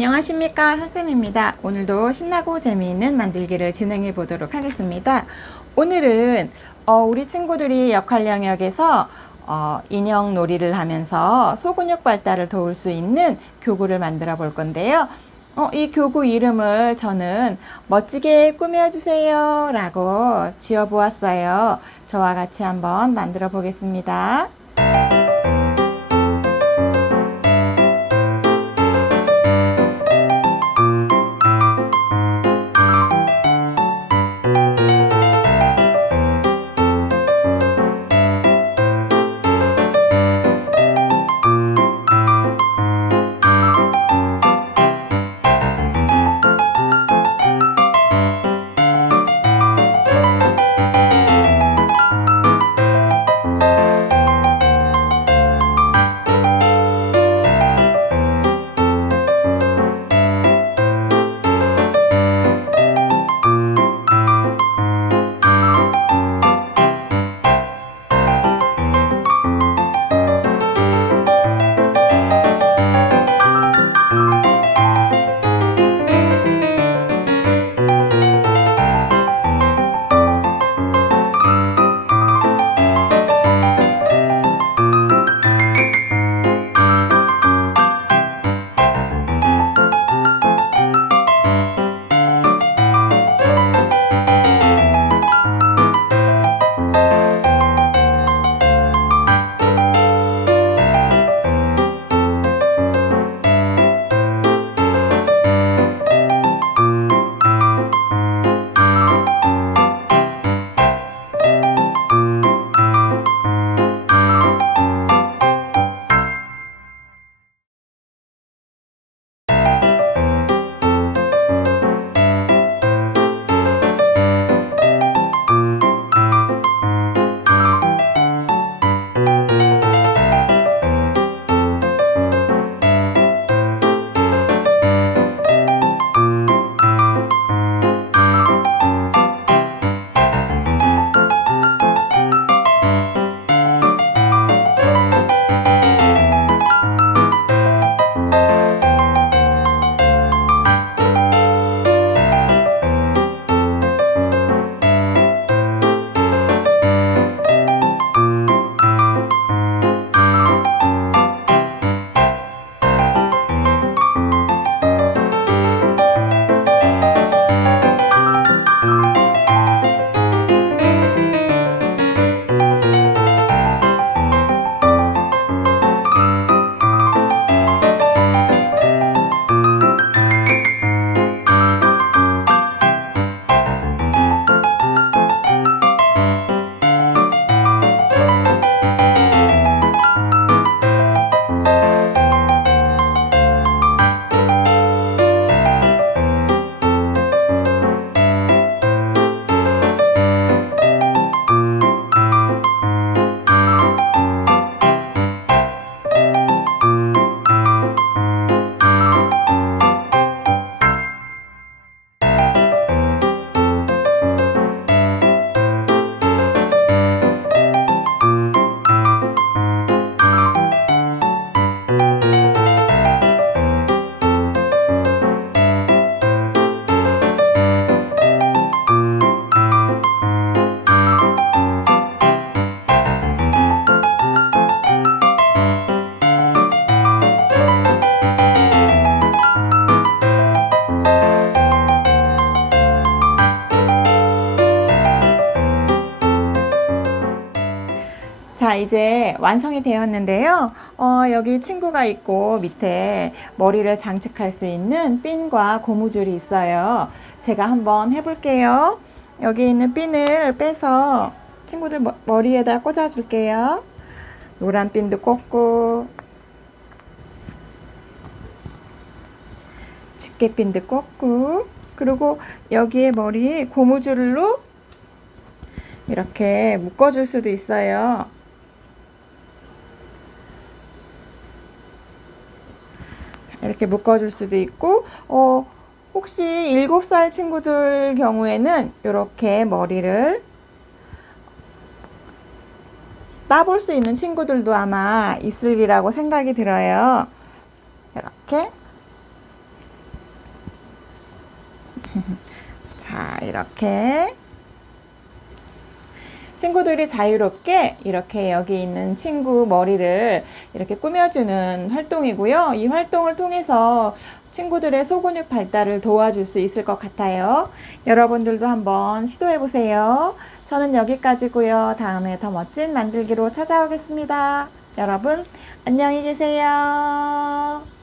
안녕하십니까 선생님입니다. 오늘도 신나고 재미있는 만들기를 진행해 보도록 하겠습니다. 오늘은 어, 우리 친구들이 역할 영역에서 어, 인형 놀이를 하면서 소근육 발달을 도울 수 있는 교구를 만들어 볼 건데요. 어, 이 교구 이름을 저는 멋지게 꾸며주세요 라고 지어 보았어요. 저와 같이 한번 만들어 보겠습니다. 자, 이제 완성이 되었는데요. 어, 여기 친구가 있고 밑에 머리를 장착할 수 있는 핀과 고무줄이 있어요. 제가 한번 해볼게요. 여기 있는 핀을 빼서 친구들 머- 머리에다 꽂아줄게요. 노란 핀도 꽂고, 집게핀도 꽂고, 그리고 여기에 머리 고무줄로 이렇게 묶어줄 수도 있어요. 이렇게 묶어줄 수도 있고 어, 혹시 7살 친구들 경우에는 이렇게 머리를 따볼 수 있는 친구들도 아마 있으리라고 생각이 들어요. 이렇게 자 이렇게 친구들이 자유롭게 이렇게 여기 있는 친구 머리를 이렇게 꾸며주는 활동이고요. 이 활동을 통해서 친구들의 소근육 발달을 도와줄 수 있을 것 같아요. 여러분들도 한번 시도해 보세요. 저는 여기까지고요. 다음에 더 멋진 만들기로 찾아오겠습니다. 여러분, 안녕히 계세요.